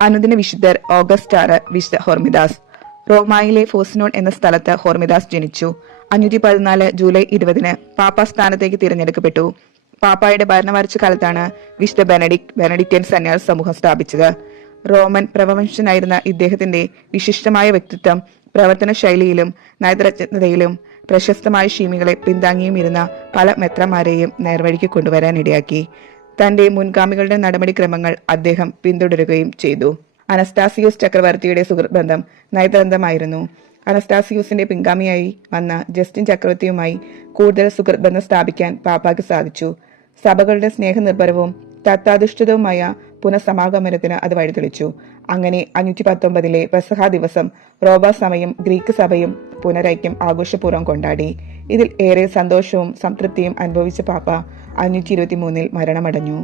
അനുദിന വിശുദ്ധർ ഓഗസ്റ്റ് 6 വിശുദ്ധ ഹോർമിദാസ്. റോമായിലെ ഫോസിനോൺ എന്ന സ്ഥലത്ത് ഹോർമിദാസ് ജനിച്ചു. 514 ജൂലൈ 20 പാപ്പ സ്ഥാനത്തേക്ക് തിരഞ്ഞെടുക്കപ്പെട്ടു. പാപ്പായുടെ ഭരണവാർച്ച കാലത്താണ് വിശുദ്ധ ബെനഡിക്റ്റൻ സന്യാസ സമൂഹം സ്ഥാപിച്ചത്. റോമൻ പ്രവംശനായിരുന്ന ഇദ്ദേഹത്തിന്റെ വിശിഷ്ടമായ വ്യക്തിത്വം, പ്രവർത്തന ശൈലിയിലും നയതജ്ഞതയിലും പ്രശസ്തമായ ഷീമികളെ പിന്താങ്ങിയുമിരുന്ന പല മെത്രമാരെയും നേർവഴിക്ക് കൊണ്ടുവരാൻ ഇടയാക്കി. തന്റെ മുൻഗാമികളുടെ നടപടിക്രമങ്ങൾ അദ്ദേഹം പിന്തുടരുകയും ചെയ്തു. അനസ്താസിയൂസ് ചക്രവർത്തിയുടെ സുഹൃത്ബന്ധം നയതന്ത്രമായിരുന്നു. അനസ്താസിയൂസിന്റെ പിൻഗാമിയായി വന്ന ജസ്റ്റിൻ ചക്രവർത്തിയുമായി കൂടുതൽ സുഹൃത്ബന്ധം സ്ഥാപിക്കാൻ പാപ്പാക്ക് സാധിച്ചു. സഭകളുടെ സ്നേഹനിർഭരവും തത്വാധിഷ്ഠിതവുമായ പുനഃസമാഗമനത്തിന് അത് വഴിതെളിച്ചു. അങ്ങനെ 519 പെസഹ ദിവസം റോമ സഭയും ഗ്രീക്ക് സഭയും പുനരൈക്യം ആഘോഷപൂർവ്വം കൊണ്ടാടി. ഇതിൽ ഏറെ സന്തോഷവും സംതൃപ്തിയും അനുഭവിച്ച പാപ്പ 523 മരണമടഞ്ഞു.